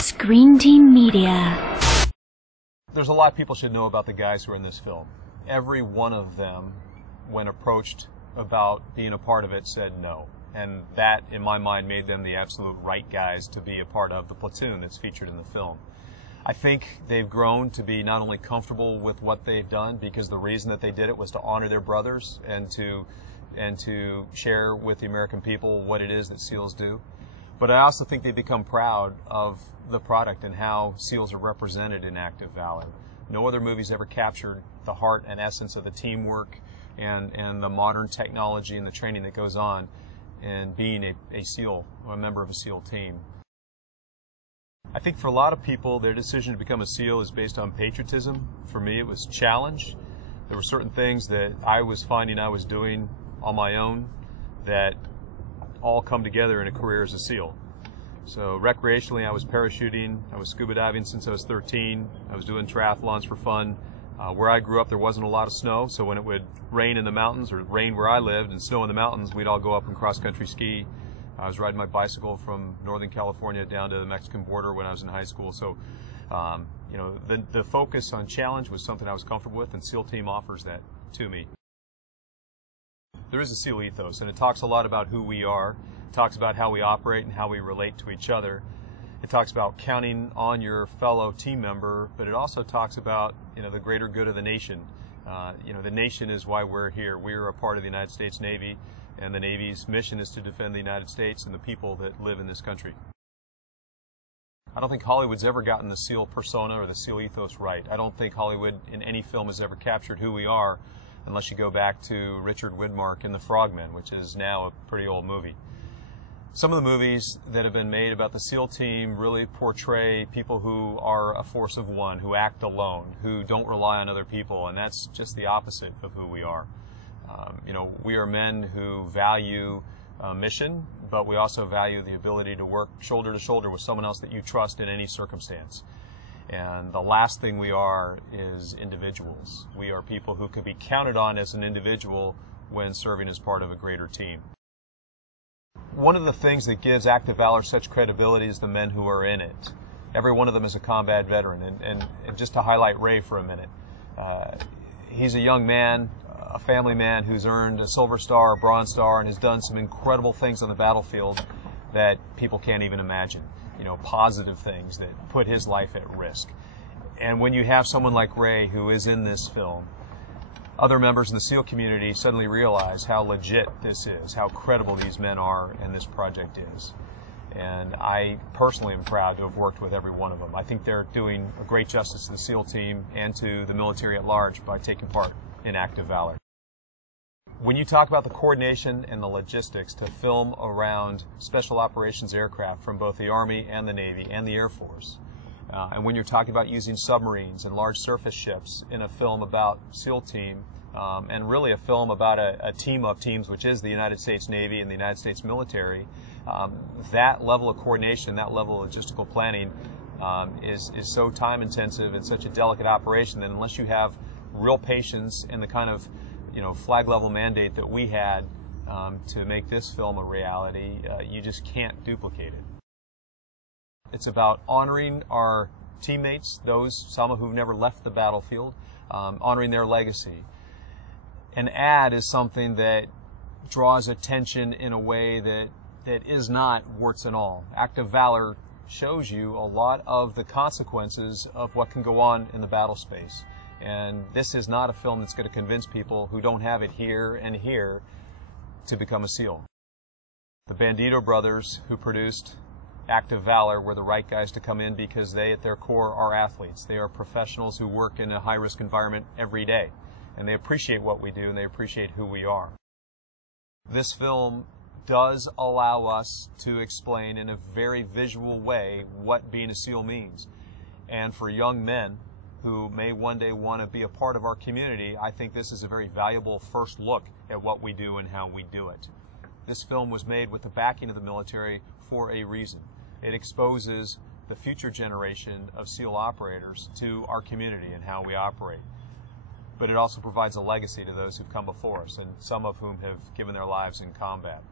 Screen Team Media. There's a lot people should know about the guys who are in this film. Every one of them, when approached about being a part of it, said no. And that, in my mind, made them the absolute right guys to be a part of the platoon that's featured in the film. I think they've grown to be not only comfortable with what they've done, because the reason that they did it was to honor their brothers and to share with the American people what it is that SEALs do, but I also think they become proud of the product and how SEALs are represented in active valor. No other movie's ever captured the heart and essence of the teamwork and the modern technology and the training that goes on in being a SEAL, a member of a SEAL team. I think for a lot of people, their decision to become a SEAL is based on patriotism. For me, it was challenge. There were certain things that I was finding I was doing on my own that all come together in a career as a SEAL. So recreationally, I was parachuting, I was scuba diving since I was 13, I was doing triathlons for fun. Where I grew up, there wasn't a lot of snow, so when it would rain in the mountains, or rain where I lived and snow in the mountains, we'd all go up and cross-country ski. I was riding my bicycle from Northern California down to the Mexican border when I was in high school. So, the focus on challenge was something I was comfortable with, and SEAL Team offers that to me. There is a SEAL ethos, and it talks a lot about who we are. It talks about how we operate and how we relate to each other. It talks about counting on your fellow team member, but it also talks about, the greater good of the nation. The nation is why we're here. We're a part of the United States Navy, and the Navy's mission is to defend the United States and the people that live in this country. I don't think Hollywood's ever gotten the SEAL persona or the SEAL ethos right. I don't think Hollywood in any film has ever captured who we are, unless you go back to Richard Widmark in The Frogmen, which is now a pretty old movie. Some of the movies that have been made about the SEAL team really portray people who are a force of one, who act alone, who don't rely on other people, and that's just the opposite of who we are. We are men who value mission, but we also value the ability to work shoulder to shoulder with someone else that you trust in any circumstance. And the last thing we are is individuals. We are people who could be counted on as an individual when serving as part of a greater team. One of the things that gives active valor such credibility is the men who are in it. Every one of them is a combat veteran. And just to highlight Ray for a minute, he's a young man, a family man who's earned a Silver Star, a Bronze Star, and has done some incredible things on the battlefield that people can't even imagine. Positive things that put his life at risk. And when you have someone like Ray who is in this film, other members in the SEAL community suddenly realize how legit this is, how credible these men are and this project is. And I personally am proud to have worked with every one of them. I think they're doing a great justice to the SEAL team and to the military at large by taking part in active valor. When you talk about the coordination and the logistics to film around special operations aircraft from both the Army and the Navy and the Air Force, and when you're talking about using submarines and large surface ships in a film about SEAL team, and really a film about a team of teams, which is the United States Navy and the United States military, that level of coordination, that level of logistical planning is so time intensive and such a delicate operation that unless you have real patience and the kind of flag level mandate that we had to make this film a reality, you just can't duplicate it. It's about honoring our teammates, some who've never left the battlefield, honoring their legacy. An ad is something that draws attention in a way that is not warts and all. Active valor shows you a lot of the consequences of what can go on in the battle space. And this is not a film that's going to convince people who don't have it here and here to become a SEAL. The Bandito brothers who produced Active Valor were the right guys to come in because they, at their core, are athletes. They are professionals who work in a high-risk environment every day. And they appreciate what we do, and they appreciate who we are. This film does allow us to explain in a very visual way what being a SEAL means. And for young men who may one day want to be a part of our community, I think this is a very valuable first look at what we do and how we do it. This film was made with the backing of the military for a reason. It exposes the future generation of SEAL operators to our community and how we operate. But it also provides a legacy to those who've come before us, and some of whom have given their lives in combat.